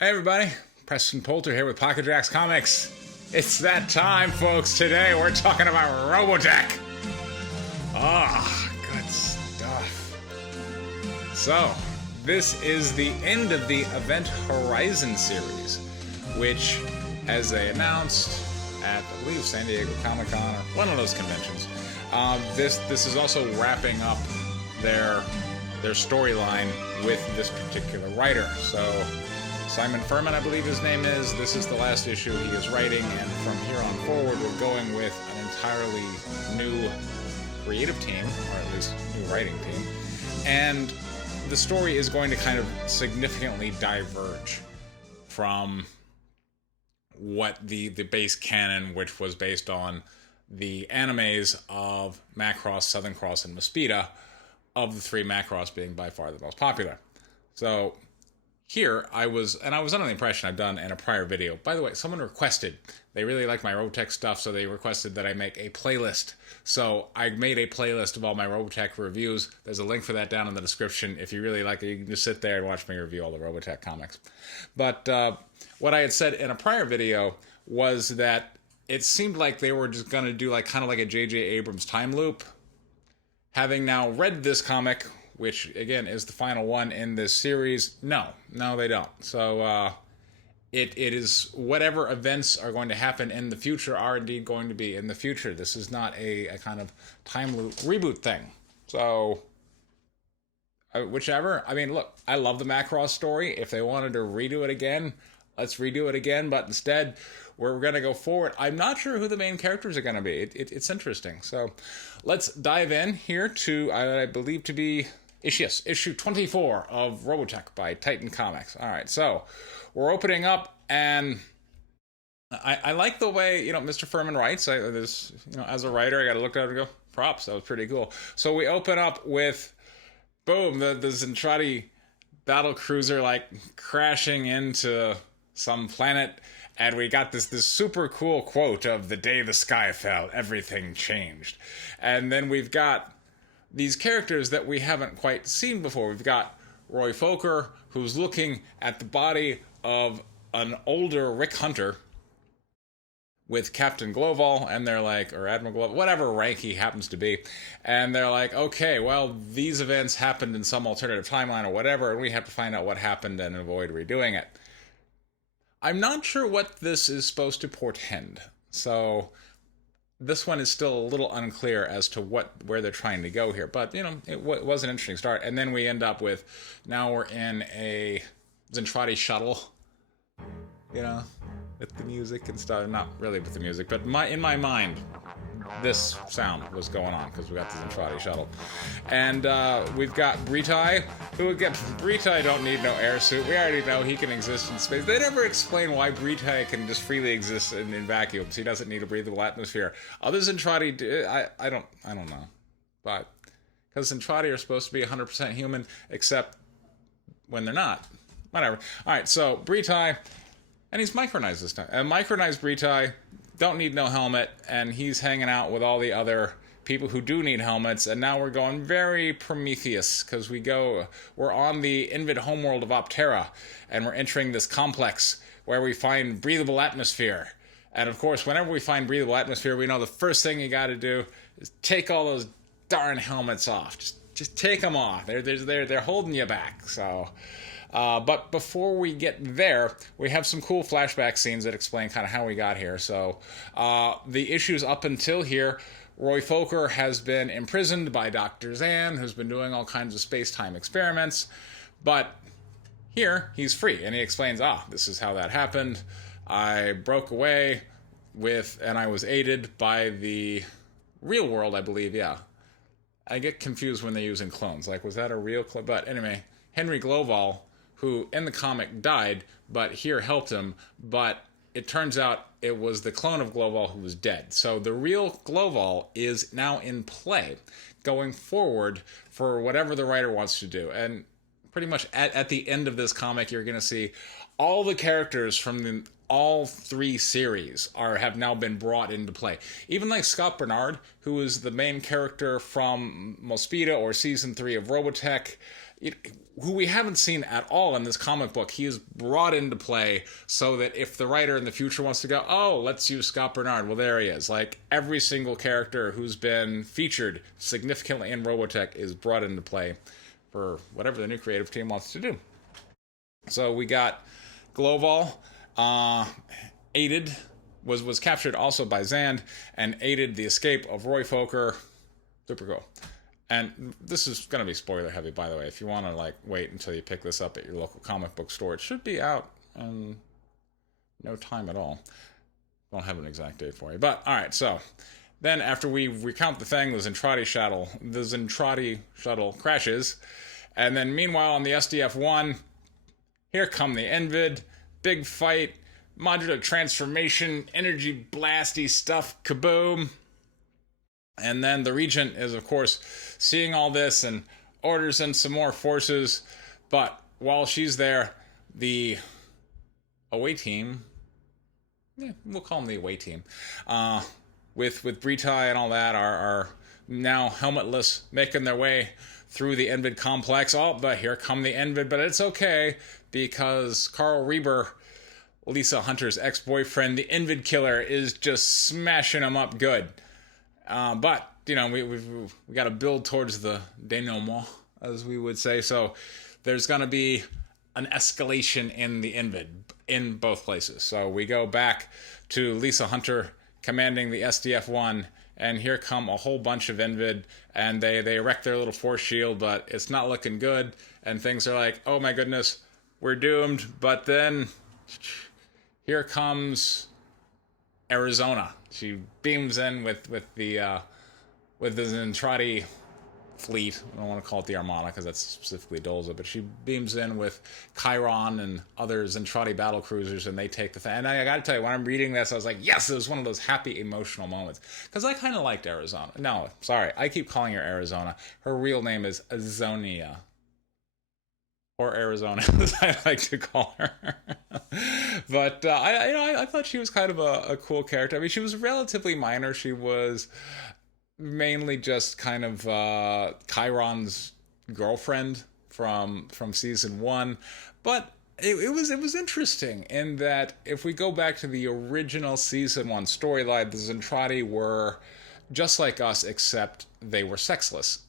Hey everybody, Preston Poulter here with Pocket Jacks Comics. It's that time, folks. Today we're talking about Robotech. Good stuff. So, this is the end of the Event Horizon series, which, as they announced at, I believe, San Diego Comic Con or one of those conventions, this is also wrapping up their storyline with this particular writer. So, Simon Furman, I believe his name is. This is the last issue he is writing, and from here on forward, we're going with an entirely new creative team, or at least new writing team. And the story is going to kind of significantly diverge from what the base canon, which was based on the animes of Macross, Southern Cross, and Mospeada, of the three, Macross being by far the most popular. So here, I was under the impression I've done in a prior video. By the way, someone requested, they really like my Robotech stuff, so they requested that I make a playlist. So I made a playlist of all my Robotech reviews. There's a link for that down in the description. If you really like it, you can just sit there and watch me review all the Robotech comics. But what I had said in a prior video was that it seemed like they were just going to do kind of like a J.J. Abrams time loop. Having now read this comic, which, again, is the final one in this series, no, they don't. So, it is whatever events are going to happen in the future are indeed going to be in the future. This is not a kind of time loop reboot thing. So, whichever. I mean, look, I love the Macross story. If they wanted to redo it again, let's redo it again. But instead, we're going to go forward. I'm not sure who the main characters are going to be. It's interesting. So, let's dive in here to, I believe to be issue 24 of Robotech by Titan Comics. All right, so we're opening up, and I like the way, Mr. Furman writes. As a writer, I got to look at it and go, props, that was pretty cool. So we open up with, boom, the Zentradi battle cruiser, crashing into some planet, and we got this super cool quote of, "The day the sky fell, everything changed." And then we've got these characters that we haven't quite seen before. We've got Roy Fokker, who's looking at the body of an older Rick Hunter with Captain Gloval, and they're like, or Admiral Gloval, whatever rank he happens to be, and they're like, okay, well, these events happened in some alternative timeline or whatever, and we have to find out what happened and avoid redoing it. I'm not sure what this is supposed to portend, so this one is still a little unclear as to where they're trying to go here. But, it was an interesting start. And then we end up with, now we're in a Zentradi shuttle, with the music and stuff. Not really with the music, but in my mind, this sound was going on because we got the Zentradi shuttle. And we've got Britai, who, again, Britai don't need no air suit. We already know he can exist in space. They never explain why Britai can just freely exist in vacuums. He doesn't need a breathable atmosphere. Others Zentradi do, I don't know. But because Zentradi are supposed to be 100% human, except when they're not. Whatever. All right, so Britai, and he's micronized this time. And micronized Britai don't need no helmet, and he's hanging out with all the other people who do need helmets, and now we're going very Prometheus, because we're on the Invid homeworld of Optera, and we're entering this complex where we find breathable atmosphere. And of course, whenever we find breathable atmosphere, we know the first thing you gotta do is take all those darn helmets off. Just take them off. They're holding you back, so... but before we get there, we have some cool flashback scenes that explain kind of how we got here. So the issues up until here, Roy Fokker has been imprisoned by Dr. Zan, who's been doing all kinds of space-time experiments. But here, he's free, and he explains, this is how that happened. I broke away and I was aided by the real world, I believe, yeah. I get confused when they're using clones. Was that a real clone? But anyway, Henry Gloval, who in the comic died, but here helped him, but it turns out it was the clone of Gloval who was dead. So the real Gloval is now in play going forward for whatever the writer wants to do. And pretty much at the end of this comic, you're going to see all the characters from all three series have now been brought into play. Even Scott Bernard, who is the main character from Mospeada or Season 3 of Robotech, who we haven't seen at all in this comic book. He is brought into play so that if the writer in the future wants to go, oh, let's use Scott Bernard, well, there he is. Like, every single character who's been featured significantly in Robotech is brought into play for whatever the new creative team wants to do. So we got Global, aided, was captured also by Zand, and aided the escape of Roy Fokker. Super cool. And this is going to be spoiler heavy, by the way. If you want to, like, wait until you pick this up at your local comic book store, it should be out in no time at all. Don't have an exact date for you. But, alright, so then after we recount the thing, the Zentradi shuttle crashes. And then meanwhile on the SDF-1, here come the Envid, big fight, modular transformation, energy blasty stuff, kaboom. And then the Regent is, of course, seeing all this and orders in some more forces. But while she's there, the away team, we'll call them the away team, with Britai and all that, are now helmetless, making their way through the Envid complex. Oh, but here come the Envid, but it's okay, because Carl Reber, Lisa Hunter's ex-boyfriend, the Envid killer, is just smashing them up good. But, you know, we got to build towards the denouement, as we would say. So there's going to be an escalation in the Envid in both places. So we go back to Lisa Hunter commanding the SDF-1, and here come a whole bunch of Envid, and they erect their little force shield, but it's not looking good, and things are like, oh my goodness, we're doomed. But then here comes Arizona. She beams in with the Zentradi fleet. I don't want to call it the Armada because that's specifically Dolza, but she beams in with Chiron and other Zentradi battle cruisers, and they take the thing. And I gotta tell you, when I'm reading this, I was like, yes, it was one of those happy emotional moments, because I kind of liked Arizona. No, sorry, I keep calling her Arizona. Her real name is Azonia. Or Arizona, as I like to call her. But I thought she was kind of a cool character. I mean, she was relatively minor. She was mainly just kind of Chiron's girlfriend from season 1. But it was interesting in that if we go back to the original season 1 storyline, the Zentradi were just like us, except they were sexless.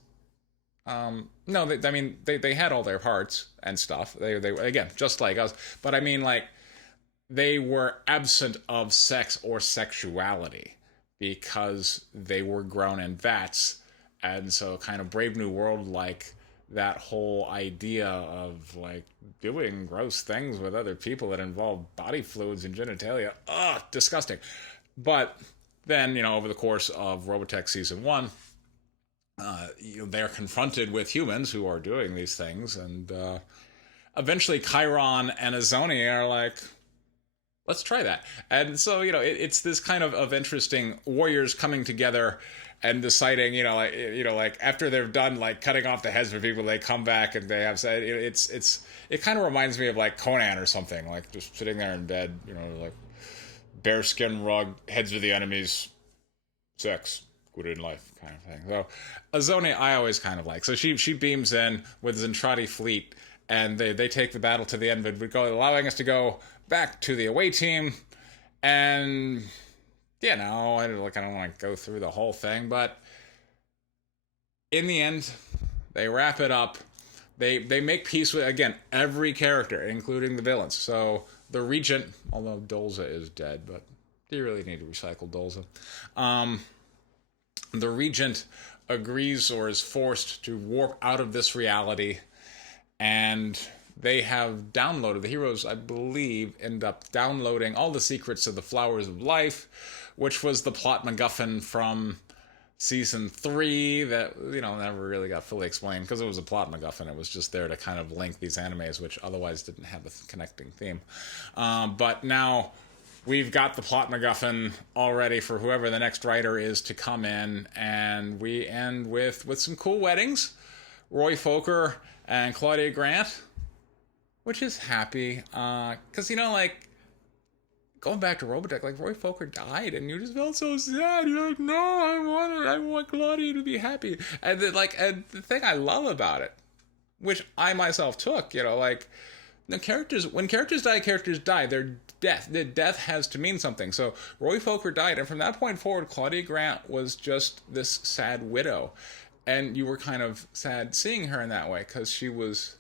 No, they had all their parts and stuff. They again, just like us. But I mean, like, they were absent of sex or sexuality because they were grown in vats. And so kind of Brave New World, like, that whole idea of, like, doing gross things with other people that involve body fluids and genitalia. Ugh, disgusting. But then, you know, over the course of Robotech Season 1, they're confronted with humans who are doing these things, and eventually Chiron and Azonia are like, let's try that. And so, you know, it's this kind of interesting warriors coming together and deciding, like after they've done, like, cutting off the heads of people, they come back and they have said, it kind of reminds me of, like, Conan or something, like, just sitting there in bed, like, bearskin rug, heads of the enemies, sex, good in life, kind of thing. So Azonia I always kind of like. So she beams in with the Zentradi fleet, and they take the battle to the Envid, allowing us to go back to the away team. And I don't want to go through the whole thing, but in the end, they wrap it up. They make peace with, again, every character, including the villains. So the Regent, although Dolza is dead, but do you really need to recycle Dolza? The Regent agrees or is forced to warp out of this reality, and they have downloaded, the heroes, I believe, end up downloading all the secrets of the Flowers of Life, which was the plot MacGuffin from season 3 that, never really got fully explained, because it was a plot MacGuffin. It was just there to kind of link these animes, which otherwise didn't have a connecting theme. But now we've got the plot MacGuffin all ready for whoever the next writer is to come in, and we end with some cool weddings. Roy Fokker and Claudia Grant, which is happy, because, going back to Robotech, like, Roy Fokker died, and you just felt so sad. You're like, no, I want Claudia to be happy. And then, and the thing I love about it, which I myself took. Like the characters, when characters die. Their death has to mean something. So Roy Fokker died, and from that point forward, Claudia Grant was just this sad widow, and you were kind of sad seeing her in that way because she was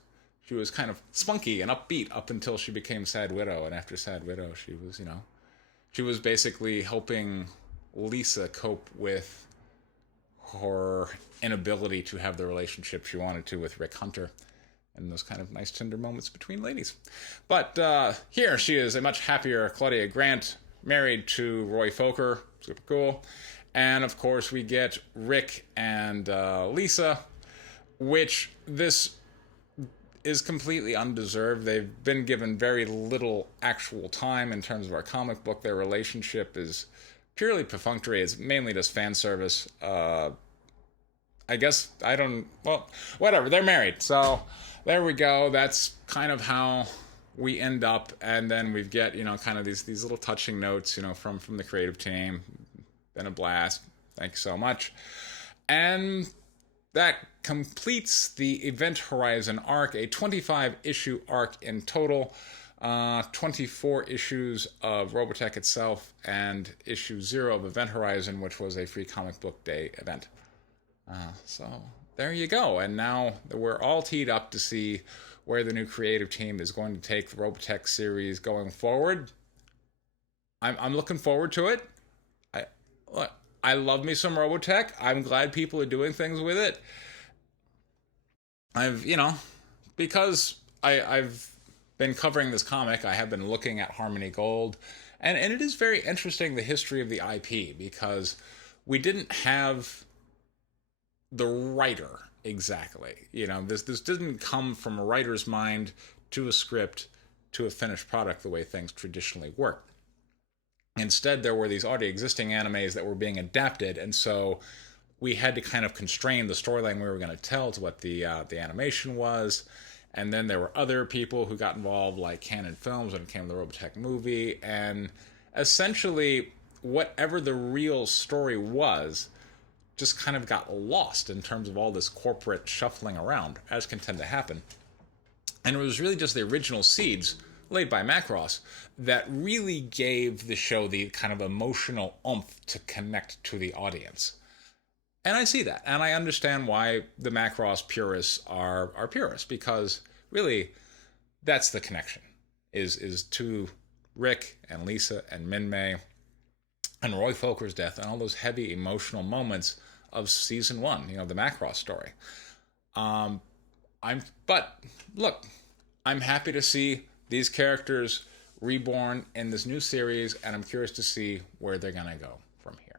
kind of spunky and upbeat up until she became Sad Widow, and after Sad Widow, she was basically helping Lisa cope with her inability to have the relationship she wanted to with Rick Hunter, and those kind of nice tender moments between ladies. But here she is, a much happier Claudia Grant, married to Roy Fokker, super cool. And of course we get Rick and Lisa, which this is completely undeserved. They've been given very little actual time in terms of our comic book. Their relationship is purely perfunctory. It's mainly just fan service. I guess whatever. They're married, so there we go. That's kind of how we end up, and then we get kind of these little touching notes from the creative team. Been a blast. Thank you so much. And that completes the Event Horizon arc, a 25-issue arc in total, 24 issues of Robotech itself, and issue 0 of Event Horizon, which was a free comic book day event. So there you go. And now we're all teed up to see where the new creative team is going to take the Robotech series going forward. I'm looking forward to it. I love me some Robotech. I'm glad people are doing things with it. Because I've been covering this comic, I have been looking at Harmony Gold, and it is very interesting, the history of the IP, because we didn't have the writer exactly. This didn't come from a writer's mind to a script to a finished product the way things traditionally work. Instead, there were these already existing animes that were being adapted, and so we had to kind of constrain the storyline we were going to tell to what the animation was. And then there were other people who got involved, like Canon Films, when it came to the Robotech movie, and essentially whatever the real story was just kind of got lost in terms of all this corporate shuffling around, as can tend to happen. And it was really just the original seeds laid by Macross that really gave the show the kind of emotional oomph to connect to the audience. And I see that, and I understand why the Macross purists are purists, because really that's the connection, is to Rick and Lisa and Min-Mei and Roy Fokker's death and all those heavy emotional moments of season 1, the Macross story. But look, I'm happy to see these characters reborn in this new series, and I'm curious to see where they're gonna go from here.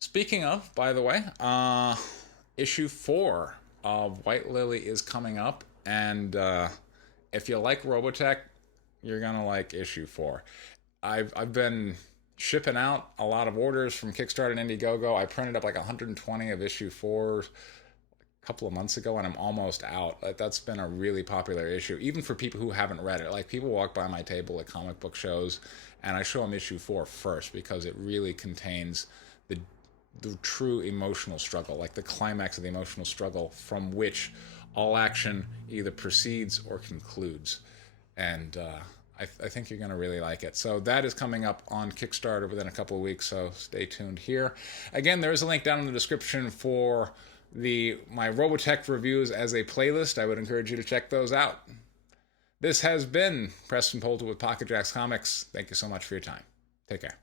Speaking of, by the way, issue 4 of White Lily is coming up, and if you like Robotech, you're gonna like issue 4. I've been shipping out a lot of orders from Kickstarter and Indiegogo. I printed up like 120 of issue 4 a couple of months ago, and I'm almost out. That's been a really popular issue, even for people who haven't read it. Like, people walk by my table at comic book shows, and I show them issue 4 first, because it really contains the true emotional struggle, like the climax of the emotional struggle from which all action either proceeds or concludes. And I think you're going to really like it. So that is coming up on Kickstarter within a couple of weeks, so stay tuned here. Again, there is a link down in the description for my Robotech reviews as a playlist. I would encourage you to check those out. This has been Preston Poulter with Pocket Jacks Comics. Thank you so much for your time. Take care.